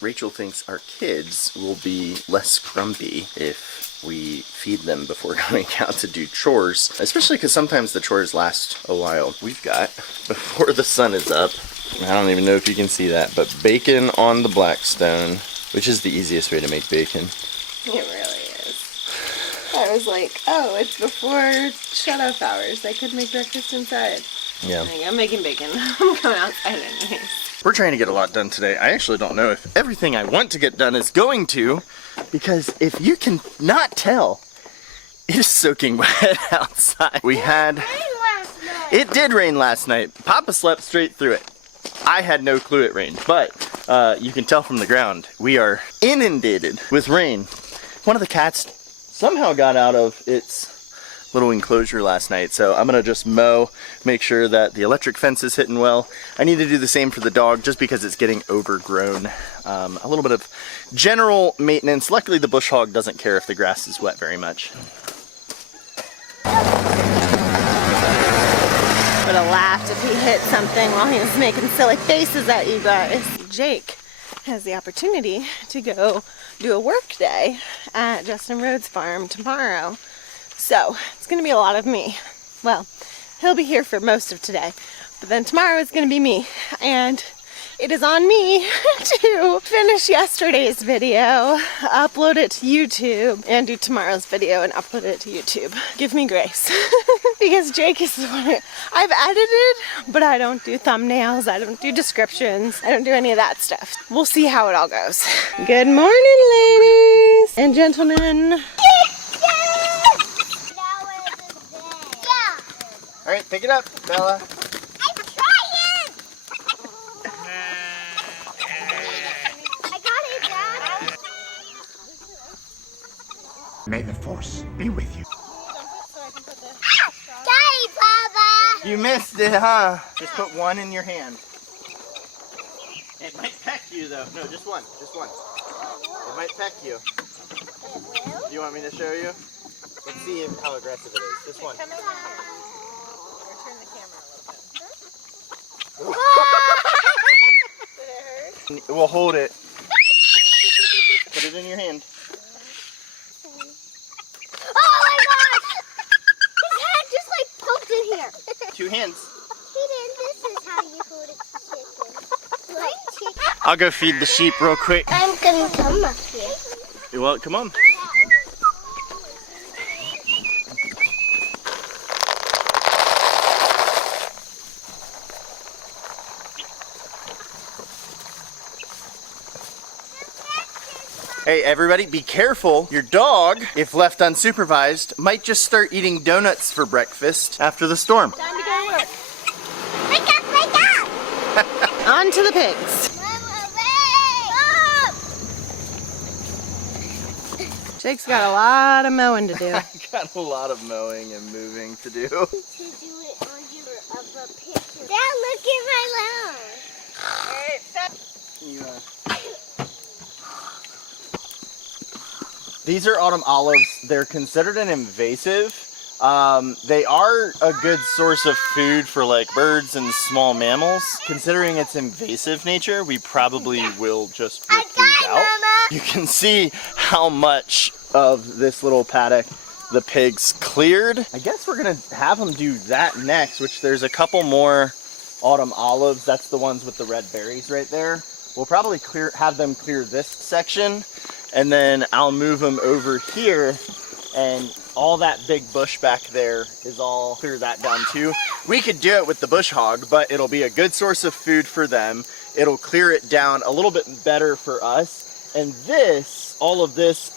Rachel thinks our kids will be less grumpy if we feed them before going out to do chores, especially because sometimes the chores last a while. We've got, before the sun is up, I don't even know if you can see that, but bacon on the Blackstone, which is the easiest way to make bacon. It really is. I was like, oh, it's before shut-off hours. I could make breakfast inside. Yeah. I'm making bacon. I'm going outside anyways. We're trying to get a lot done today. I actually don't know if everything I want to get done is going to, because if you can not tell, it is soaking wet outside. We had... It did rain last night. Papa slept straight through it. I had no clue it rained, but you can tell from the ground, we are inundated with rain. One of the cats somehow got out of its little enclosure last night, so I'm gonna just mow, make sure that the electric fence is hitting well. I need to do the same for the dog just because it's getting overgrown. A little bit of general maintenance. Luckily the bush hog doesn't care if the grass is wet very much. Would have laughed if he hit something while he was making silly faces at you guys. Jake has the opportunity to go do a work day at Justin Rhodes' farm tomorrow. So it's going to be a lot of me. Well, he'll be here for most of today, but then tomorrow is going to be me. And it is on me to finish yesterday's video, upload it to YouTube, and do tomorrow's video and upload it to YouTube. Give me grace. Because Jake is the one I've edited, but I don't do thumbnails, I don't do descriptions, I don't do any of that stuff. We'll see how it all goes. Good morning, ladies and gentlemen. All right, pick it up, Bella. I'm trying! I got it, Dad. May the force be with you. Daddy, Papa! You missed it, huh? Just put one in your hand. It might peck you, though. No, just one. Just one. It might peck you. Do you want me to show you? Let's see how aggressive it is. Just one. Come over here. Or turn the camera a little bit. Did it hurt? We'll hold it. Put it in your hand. Oh my gosh! His head just like poked in here. 2 hands. Peter, this is how you hold a chicken. Like chicken. I'll go feed the sheep real quick. I'm gonna come up here. Well, come on. Hey everybody, be careful. Your dog, if left unsupervised, might just start eating donuts for breakfast after the storm. Time to go to work. Wake up! On to the pigs. Jake's got a lot of mowing to do. I got a lot of mowing and moving to do. To do it on your of a picture. Dad, look at my lawn. Hey, stop. These are autumn olives. They're considered an invasive. They are a good source of food for like birds and small mammals. Considering its invasive nature, we probably will just rip these out. You can see how much of this little paddock the pigs cleared. I guess we're gonna have them do that next, which there's a couple more autumn olives. That's the ones with the red berries right there. We'll probably have them clear this section, and then I'll move them over here, and all that big bush back there is all clear that down too. We could do it with the bush hog, but it'll be a good source of food for them. It'll clear it down a little bit better for us. And this, all of this,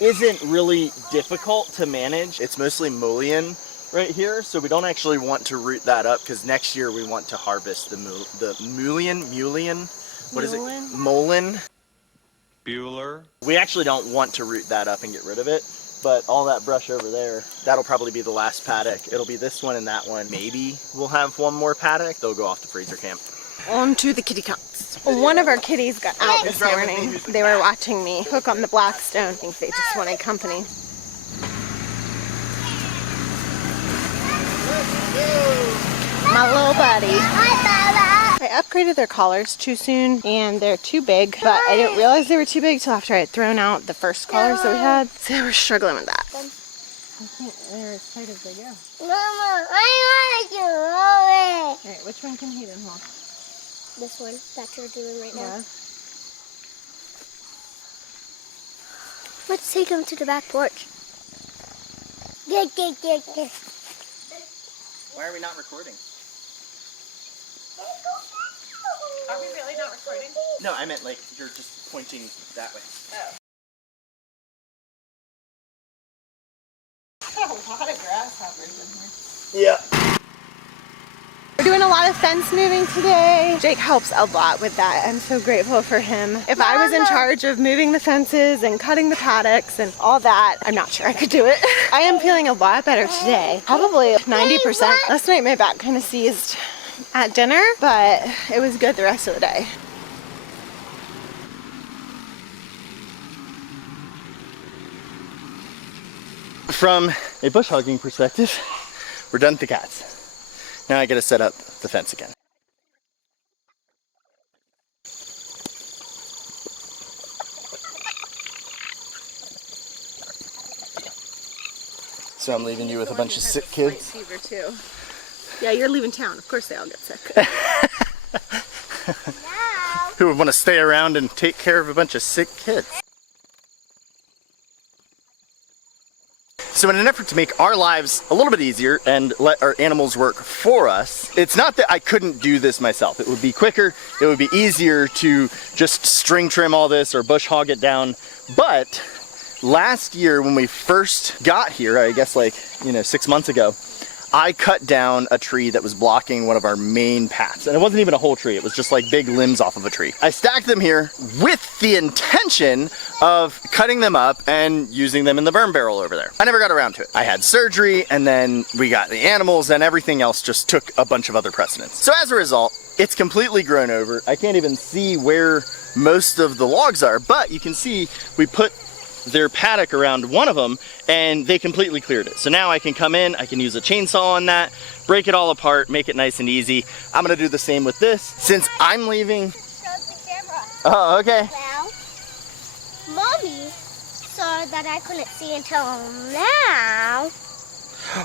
isn't really difficult to manage. It's mostly mullein right here, so we don't actually want to root that up because next year we want to harvest the mullein. What is it? Mullein. Bueller. We actually don't want to root that up and get rid of it, but all that brush over there, that'll probably be the last paddock. It'll be this one and that one. Maybe we'll have one more paddock. They'll go off to freezer camp. On to the kitty cats. One of our kitties got out this morning. They were watching me hook on the Blackstone. I think they just wanted company. My little buddy. I upgraded their collars too soon and they're too big, but I didn't realize they were too big till after I had thrown out the first collars that we had. So we're struggling with that. I think they're as tight as they go. Mama, I want to roll it. Alright, which one can he then hold? This one that you're doing right now. Yeah. Let's take him to the back porch. Get. Why are we not recording? Are we really not recording? No, I meant like you're just pointing that way. Oh. Got a lot of grasshoppers in here. Yeah. We're doing a lot of fence moving today. Jake helps a lot with that. I'm so grateful for him. If I was in charge of moving the fences and cutting the paddocks and all that, I'm not sure I could do it. I am feeling a lot better today. Probably 90%. Last night my back kind of seized at dinner, but it was good the rest of the day. From a bush hogging perspective, we're done with the cats. Now I gotta set up the fence again. So I'm leaving you with a bunch of sick kids. Fever too. Yeah, you're leaving town. Of course they all get sick. Who would want to stay around and take care of a bunch of sick kids? So in an effort to make our lives a little bit easier and let our animals work for us, it's not that I couldn't do this myself. It would be quicker, it would be easier to just string trim all this or bush hog it down. But last year when we first got here, I guess like, 6 months ago, I cut down a tree that was blocking one of our main paths. And it wasn't even a whole tree, it was just like big limbs off of a tree. I stacked them here with the intention of cutting them up and using them in the burn barrel over there. I never got around to it. I had surgery and then we got the animals and everything else just took a bunch of other precedence. So as a result, it's completely grown over. I can't even see where most of the logs are, but you can see we put their paddock around one of them and they completely cleared it. So now I can come in, I can use a chainsaw on that, break it all apart, make it nice and easy. I'm gonna do the same with this. Since I'm leaving... Show the camera. Oh, okay. Well, Mommy saw that I couldn't see until now.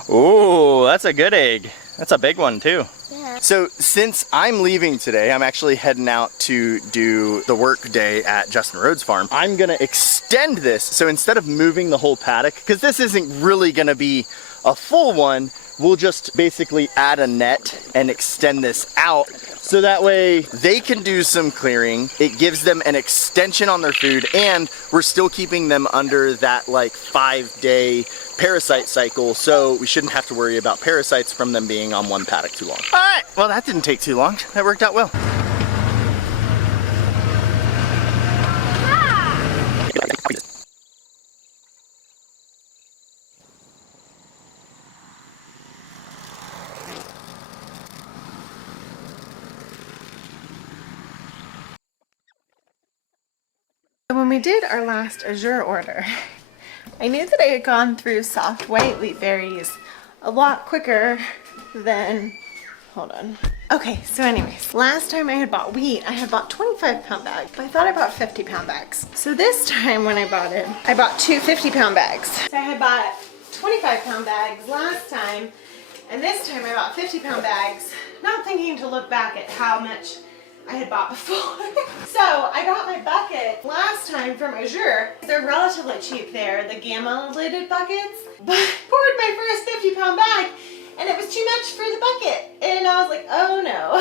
Oh, that's a good egg. That's a big one too. Yeah. So since I'm leaving today, I'm actually heading out to do the work day at Justin Rhodes' farm. I'm gonna extend this, so instead of moving the whole paddock, because this isn't really gonna be a full one, we'll just basically add a net and extend this out so that way they can do some clearing. It gives them an extension on their food and we're still keeping them under that like 5-day parasite cycle, so we shouldn't have to worry about parasites from them being on one paddock too long. All right, well that didn't take too long. That worked out well. When we did our last Azure order, I knew that I had gone through soft white wheat berries a lot quicker than, hold on. Okay, so anyways, last time I had bought wheat, I had bought 25-pound bags, but I thought I bought 50-pound bags. So this time when I bought it, I bought two 50-pound bags. So I had bought 25-pound bags last time, and this time I bought 50-pound bags, not thinking to look back at how much I had bought before. So I got my bucket last time from Azure. They're relatively cheap there, the gamma lidded buckets, but I poured my first 50-pound bag and it was too much for the bucket. And I was like, oh no.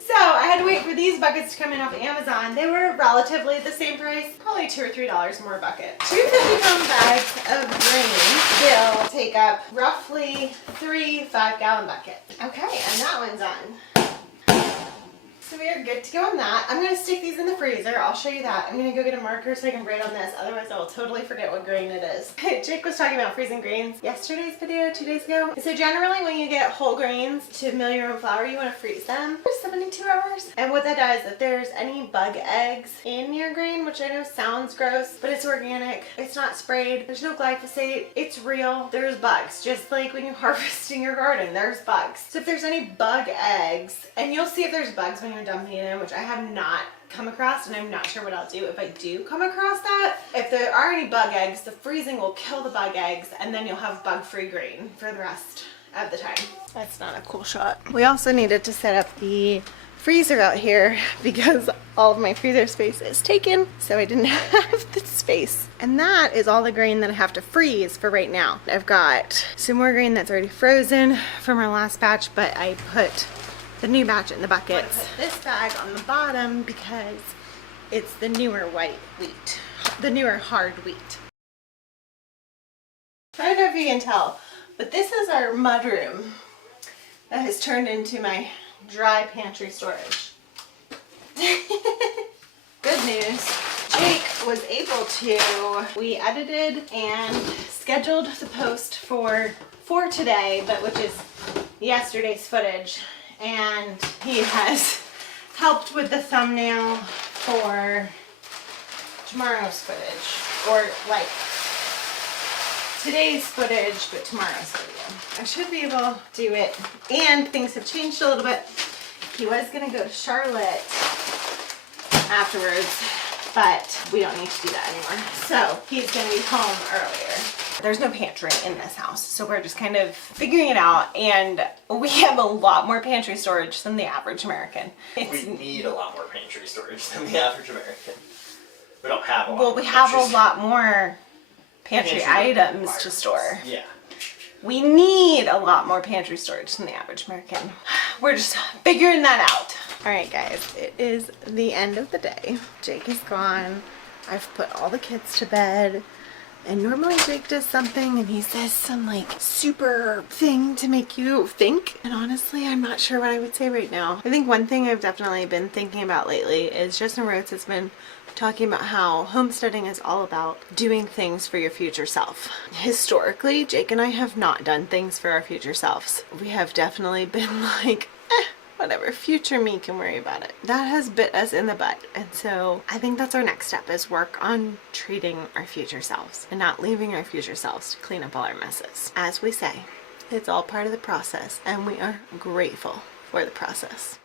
So I had to wait for these buckets to come in off Amazon. They were relatively the same price, probably $2 or $3 more a bucket. Two 50-pound bags of grain will take up roughly 3 5-gallon buckets. Okay, and that one's done. So we are good to go on that. I'm going to stick these in the freezer. I'll show you that. I'm going to go get a marker so I can write on this. Otherwise, I will totally forget what grain it is. Jake was talking about freezing grains yesterday's video, 2 days ago. So generally, when you get whole grains to mill your own flour, you want to freeze them for 72 hours. And what that does, if there's any bug eggs in your grain, which I know sounds gross, but it's organic. It's not sprayed. There's no glyphosate. It's real. There's bugs. Just like when you harvest in your garden, there's bugs. So if there's any bug eggs, and you'll see if there's bugs when you and dumping it in, which I have not come across, and I'm not sure what I'll do if I do come across that. If there are any bug eggs, the freezing will kill the bug eggs, and then you'll have bug-free grain for the rest of the time. That's not a cool shot. We also needed to set up the freezer out here because all of my freezer space is taken, so I didn't have the space. And that is all the grain that I have to freeze for right now. I've got some more grain that's already frozen from our last batch, but I put the new batch in the buckets. I put this bag on the bottom because it's the newer white wheat, the newer hard wheat. I don't know if you can tell, but this is our mudroom that has turned into my dry pantry storage. Good news. Jake was able to, we edited and scheduled the post for today, but which is yesterday's footage. And he has helped with the thumbnail for tomorrow's footage, or like today's footage, but tomorrow's video. I should be able to do it, and things have changed a little bit. He was gonna go to Charlotte afterwards, but we don't need to do that anymore. So he's gonna be home earlier. There's no pantry in this house, so we're just kind of figuring it out, and we have a lot more pantry storage than the average American. We need a lot more pantry storage than the average American. We don't have a lot. Well, we have a lot more pantry items to store. Yeah. We need a lot more pantry storage than the average American. We're just figuring that out. All right, guys, it is the end of the day. Jake is gone. I've put all the kids to bed. And normally Jake does something and he says some like super thing to make you think. And honestly, I'm not sure what I would say right now. I think one thing I've definitely been thinking about lately is Justin Rhodes has been talking about how homesteading is all about doing things for your future self. Historically, Jake and I have not done things for our future selves. We have definitely been like, whatever, future me can worry about it. That has bit us in the butt. And so I think that's our next step, is work on treating our future selves and not leaving our future selves to clean up all our messes. As we say, it's all part of the process, and we are grateful for the process.